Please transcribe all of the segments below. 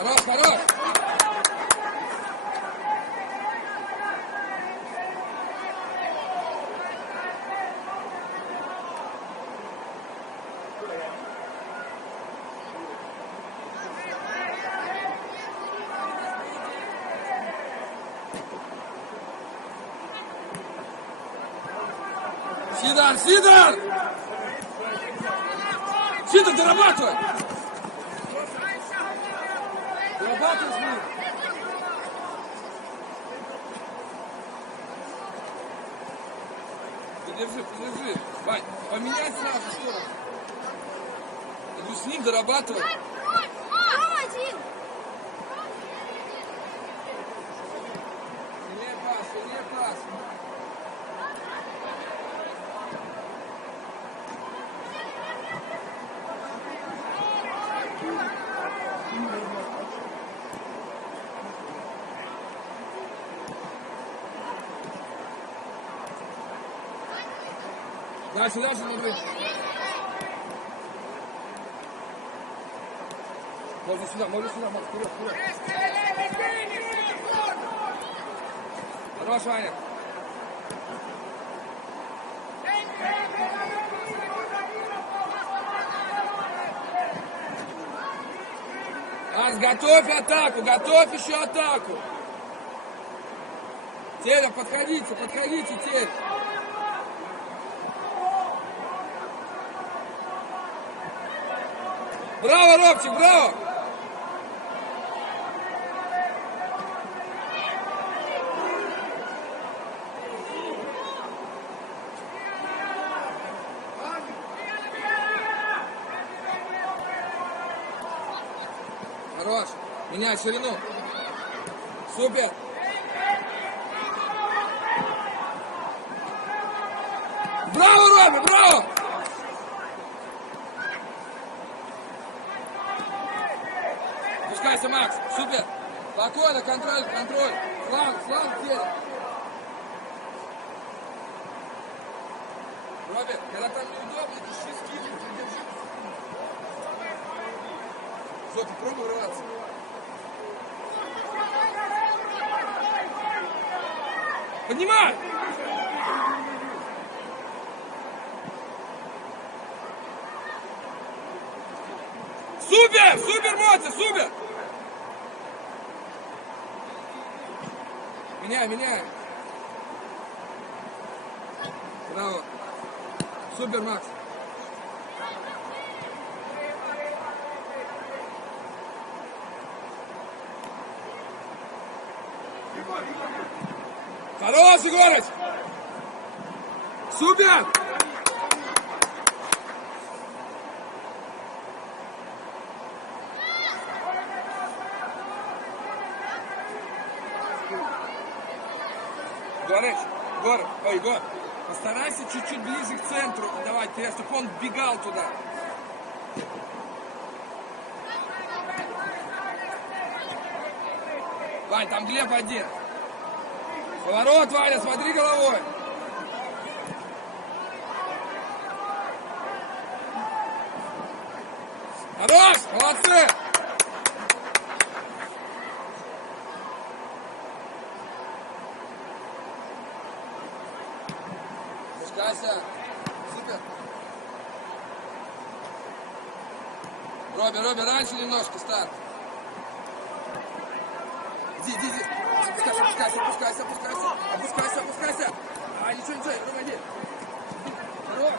Хорош, хорош. Сидор, Сидор! Сидор, дорабатывай! Дорабатывай с ним! Подержи. Вань, поменять сразу сторону. Иду с ним, дорабатывай. Сильнее пас. Дальше, смотри. Можно сюда, Макс, вперед. Хорош, Ваня. Ас, готовь еще атаку. Теля, подходите, Тель. Браво, Робчик, браво! Хорош. Меняй ширину. Супер. Браво, Роби, браво! Пускайся, Макс. Супер. Спокойно, контроль. Фланг, тело. Роби, когда там неудобно, ищи скидку, придержи. Все, попробуй врываться. Поднимай! Супер, Мотя, супер! Меняй. Браво. Супер, Макс. Хорош, Егорыч! Супер! Егор, постарайся чуть-чуть ближе к центру давать, чтобы он бегал туда. Вань, там Глеб один. Поворот, Ваня, смотри головой. Хорош, молодцы. Пускайся. Супер. Роби, раньше немножко старт. Иди. Опускайся. А, ничего, иди. Хорош.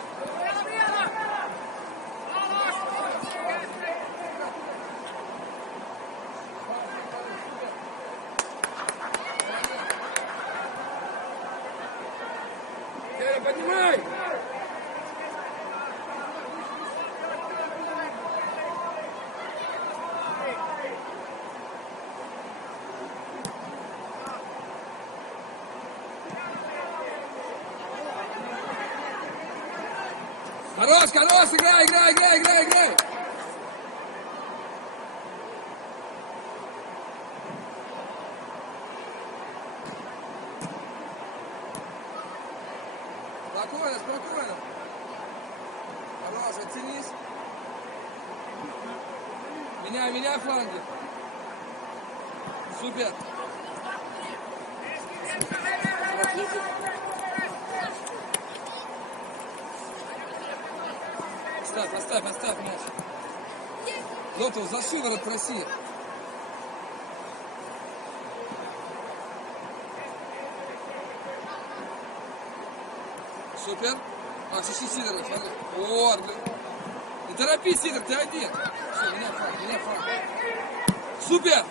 Поднимай! Хорош, играй! Спокойно. Хорош, оттянись. Меняй фланги. Супер. Оставь мяч. Зотов, за шиворот проси. Супер. Макс, ищи Сидора, смотри. Вот, блин. Не торопись, Сидор, ты один. Все, меня фан. Супер.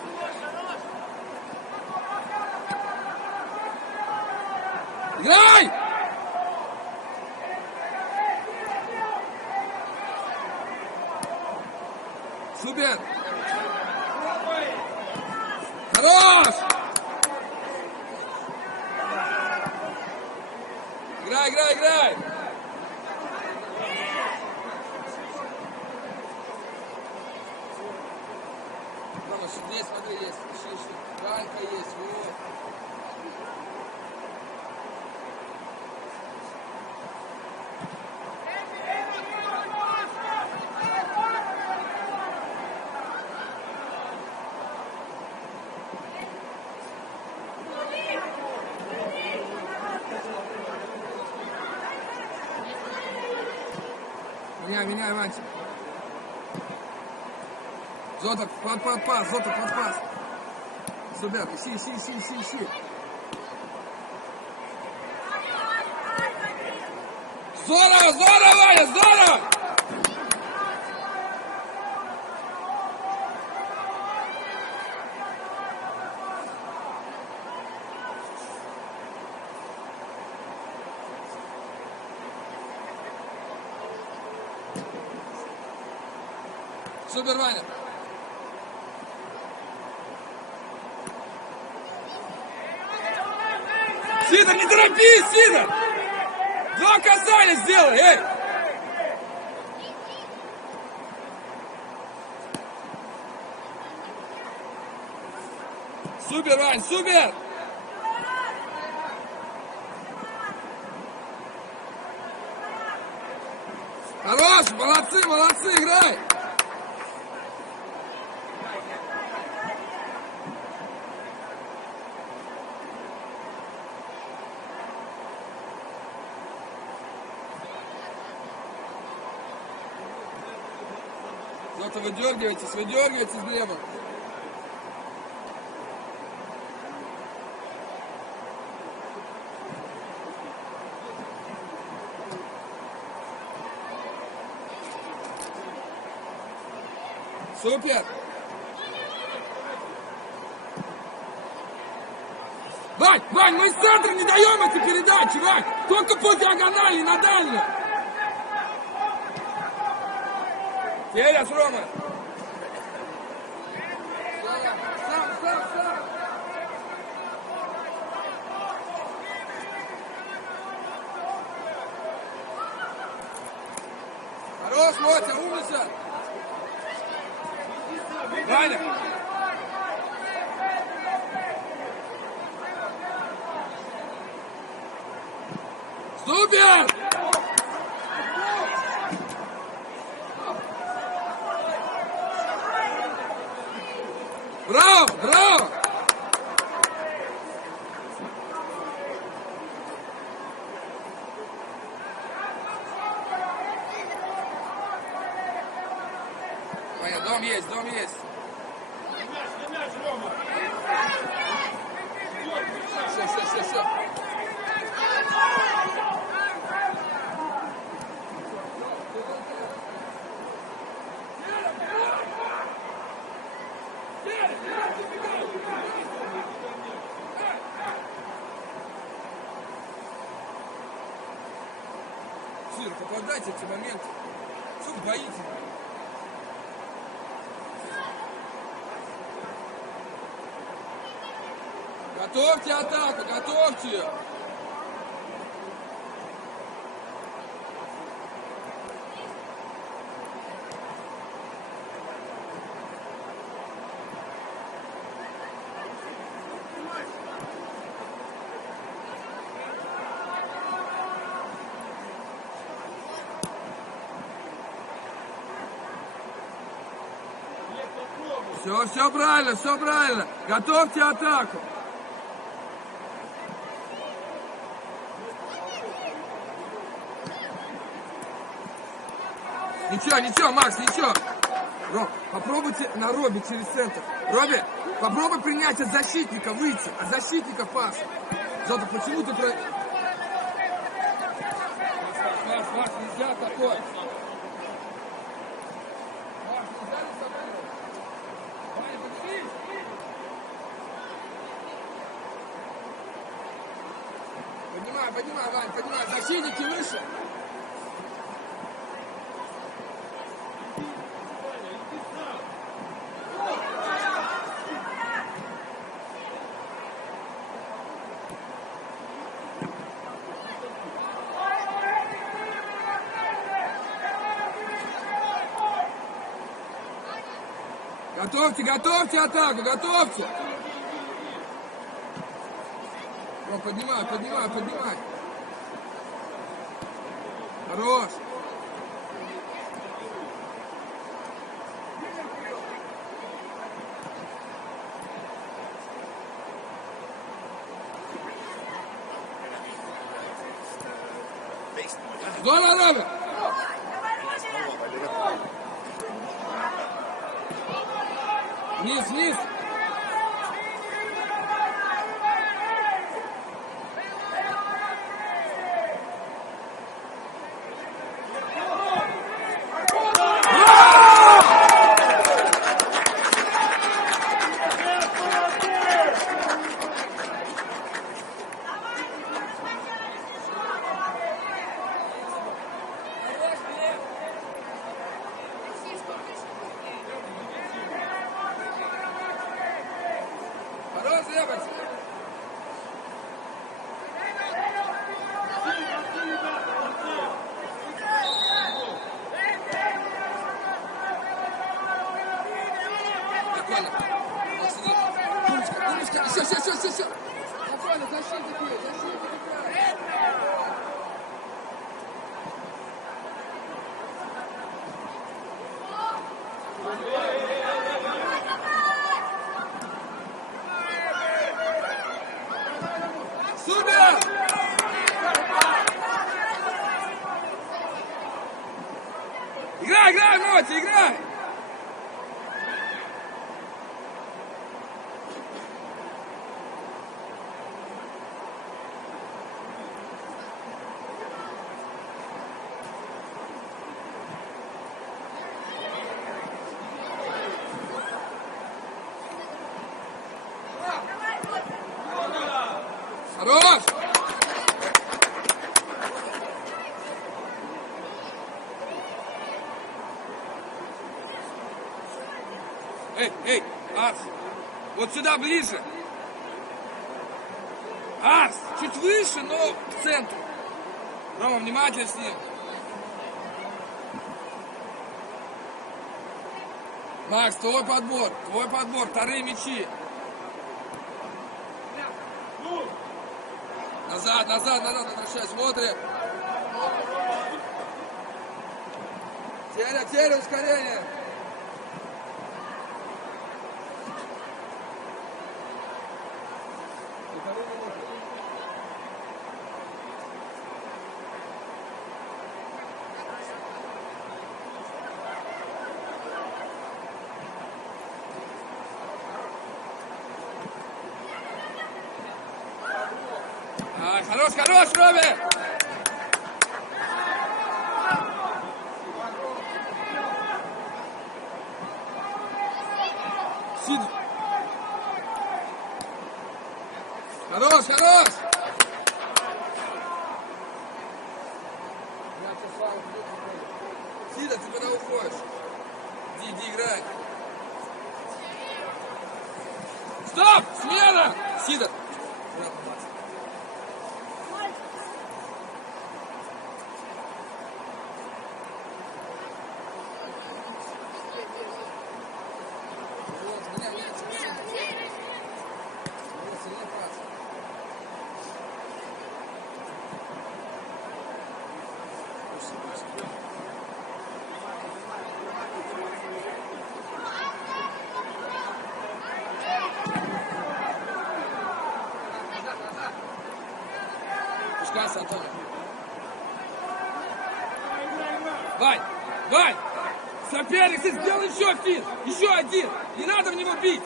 Играй! Супер! Хорош! Играй! Мама, здесь, смотри, есть. Ищи. Ганька есть, вот. Меняй, Ванчик. Зотов, под пас. Супер, ищи. Здорово, Ваня, здорово! Супер, Ваня. Сидор, не торопись, Сидор! 2 касания сделай, эй! Супер, Вань, супер! Хорош, молодцы, играй! Кто-то выдергивайтесь влево. Супер! Вань, мы из центра не даем эти передачи, Вань! Только по диагонали на дальнюю! Федя с Ромой! Сам! Хорош, Мотя, умница! Ваня! Супер! Браво! Ваня, дом есть. Все. Сир, попадайте в эти моменты. Что вы боитесь? Готовьте атаку, готовьте ее. Все правильно, все правильно. Готовьте атаку. Ничего, Макс, ничего. Ром, попробуйте на Робби через центр. Робби, попробуй принять от защитника, выйти. От защитника пас. Зато почему ты про... Макс, нельзя такой. Макс, нельзя ли такой? Ваня, поднимись. Поднимай, Вань, поднимай. Защитники выше. Готовьте атаку, готовьте. О, поднимай. Хорош. Зона Робби. Вниз. Все. Спокойно, защитники. Супер! Играй, Моти, играй! Хорош! Эй, Арс, вот сюда ближе. Арс, чуть выше, но к центру. Рома, внимательно с ним. Макс, твой подбор, вторые мячи. Назад, возвращай, смотри. Теря, ускорение. Хорош, Робби! Сид. Хорош! Сида, ты куда уходишь? Иди, играй. Стоп! Смена! Сида! Пускайся, Антонио. Вань! Вань! Соперник, ты сделал еще финт! Еще один! Не надо в него бить!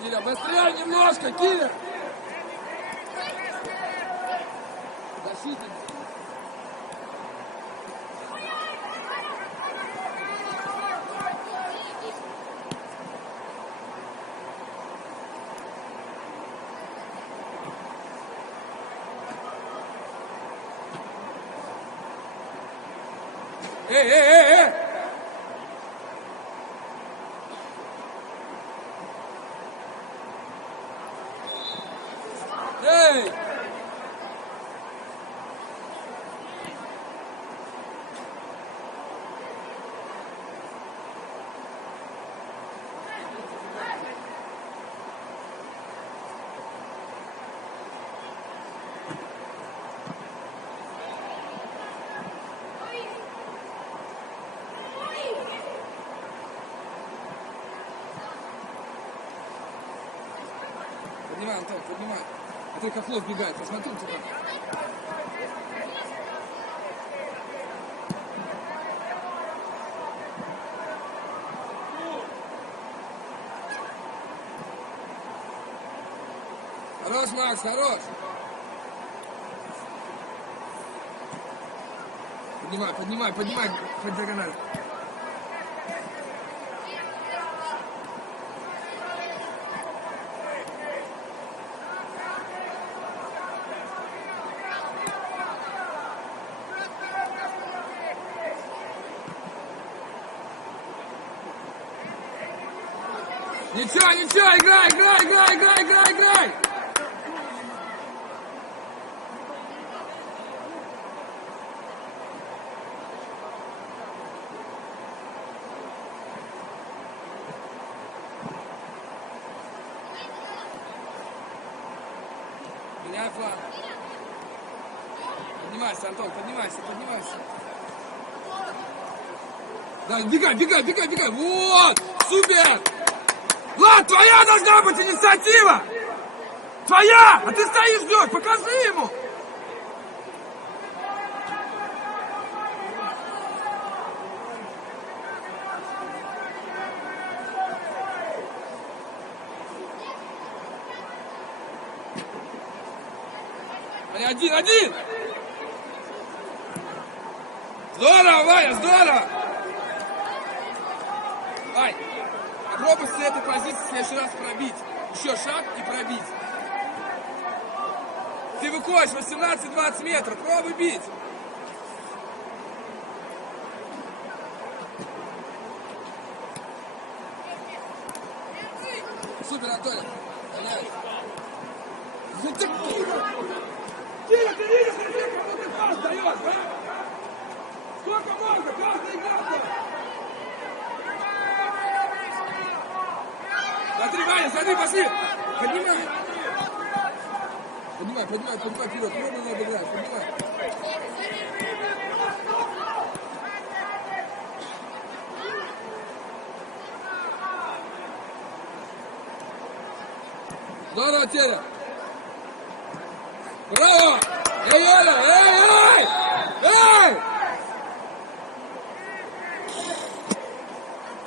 Киля, быстрее немножко, Киля! Защитник. Эй! Эй! Поднимай, Антон, поднимай. А только Хлоп бегает, посмотри туда. Хорош, Макс, хорош. Поднимай, по диагонали. Ничего, играй! Меняй план. Поднимайся, Антон, поднимайся. Да, бегай. Вот! Супер! Влад, твоя должна быть инициатива! Твоя! А ты стоишь, ждешь, покажи ему! Один! Здорово, Ваня, здорово! Вань, попробуй с этой позиции в следующий раз пробить. Еще шаг и пробить. Ты выходишь 18-20 метров, пробуй бить. Супер, Антонио. Киля, ты видишь, кому ты пас даешь, да? Сколько можно? Каждый игрок! Смотри, Ваня, пошли! Поднимай вперед, пробуй надо играть, поднимай. Здорово, Теля! Браво! Эй!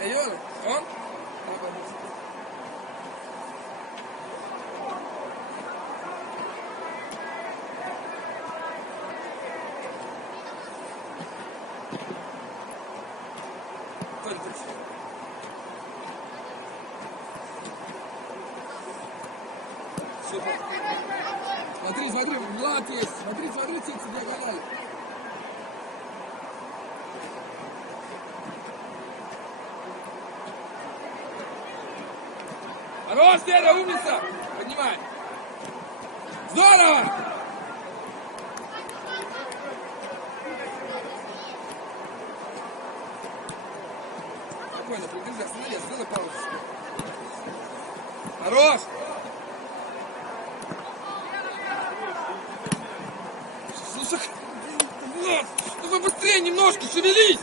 Эй, Юра, он? Супер. Смотри, Влад есть. Смотри, эти диагонали. Хорош, Теля, умница! Поднимай. Здорово! Спокойно, придержи, останови, сделай паузу. Хорош! Слушай, Влад, давай быстрее немножко, шевелись!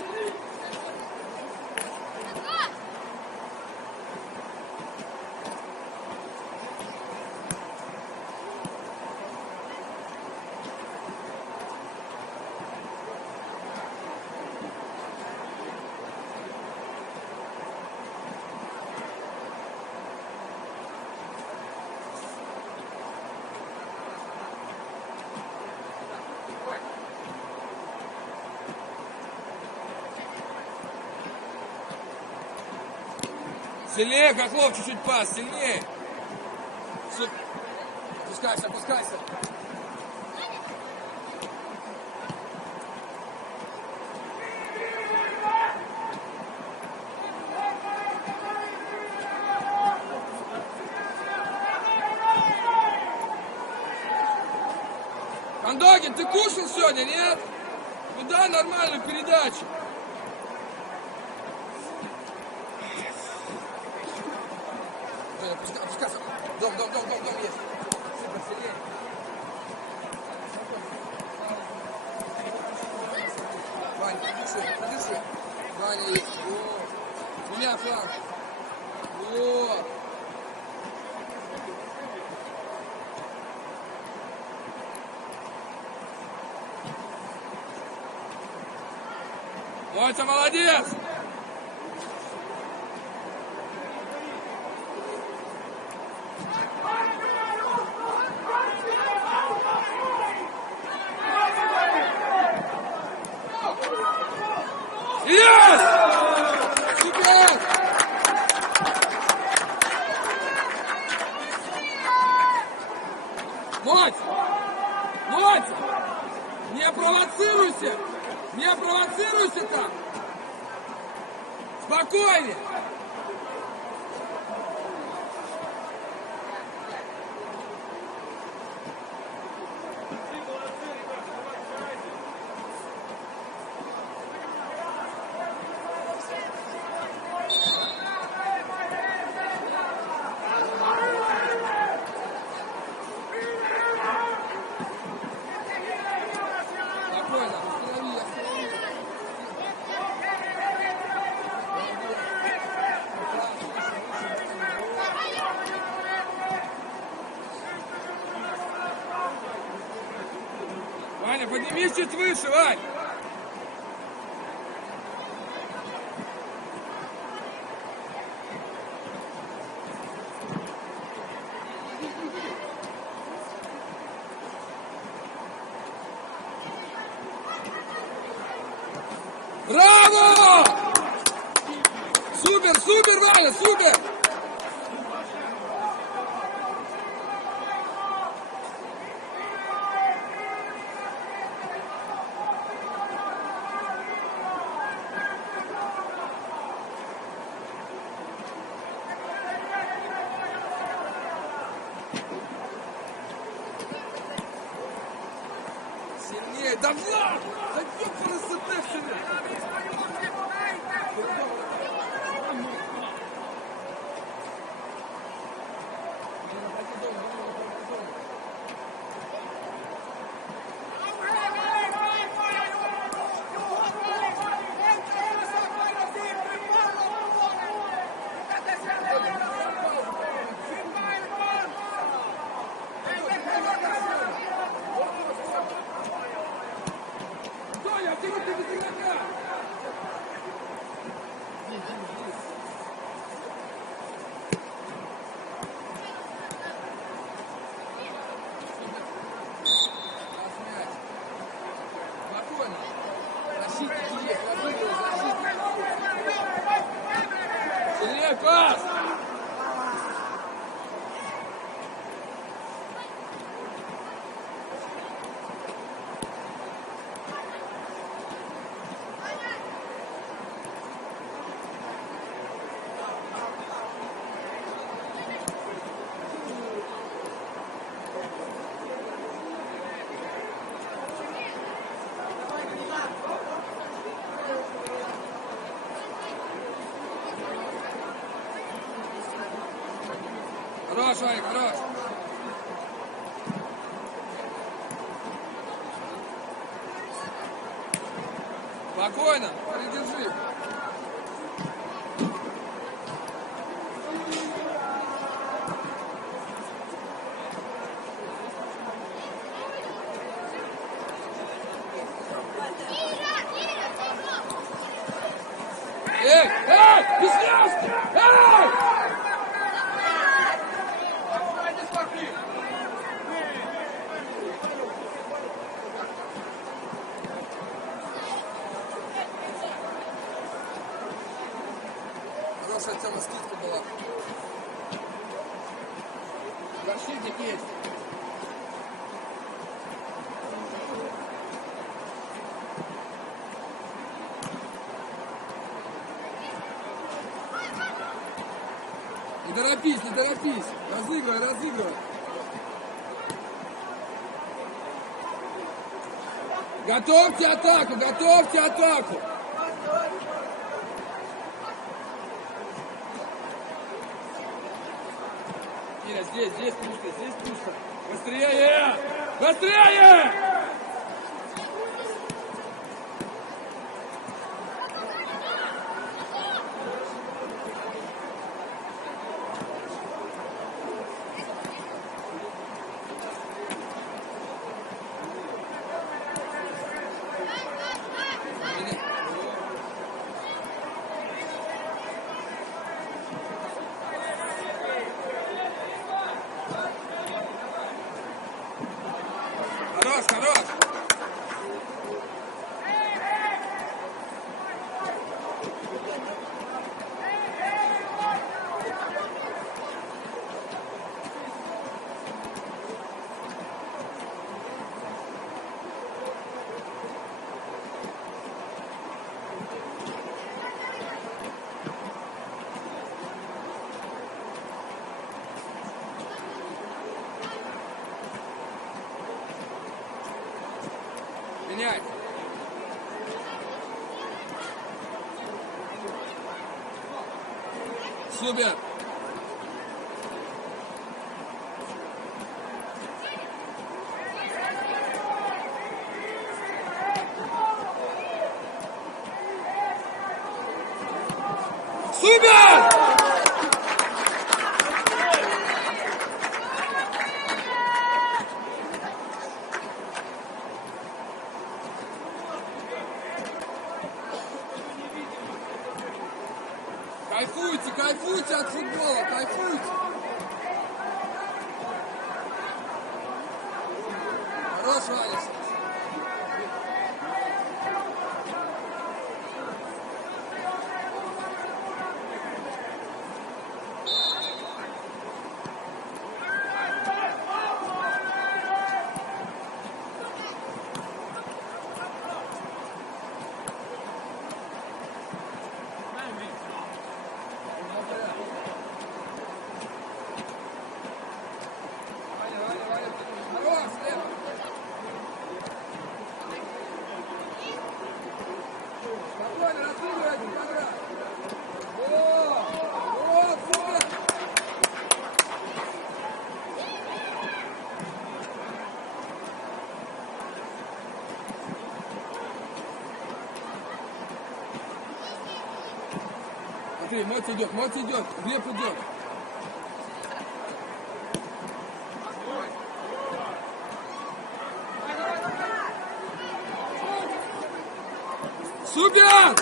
Сильнее, Хохлов, чуть-чуть пас, сильнее. Опускайся, опускайся. Андогин, ты кушал сегодня, нет? Ну дай нормальную передачу. Опускайся. Дом есть. Ваня, подыши. Ваня есть. О, у меня фланг. Вот. Мойца, молодец! Есть! Супер! Мойца! Мойца! Не провоцируйся! Не провоцируйся там! Спокойнее! Ваня, поднимись чуть выше, Вань! Браво! Супер, супер, Ваня, супер! Сильнее, да Влад! Зачем красоты все? Сильнее пас! Хорош, Ваня, хорош. Спокойно, придержи. Эй, Вишневский! Эй! Хорошая тема, скидка была. Защитник есть. Не торопись, не торопись. Разыгрывай, разыгрывай. Готовьте атаку, готовьте атаку. Киря, здесь пусто. Быстрее! Быстрее! Хорош, хорош! Менять! Супер! Супер! Кайфуйте, кайфуйте от футбола, кайфуйте! Хорош, Алекс! Смотри, Моть идет, Глеб идет. Супер!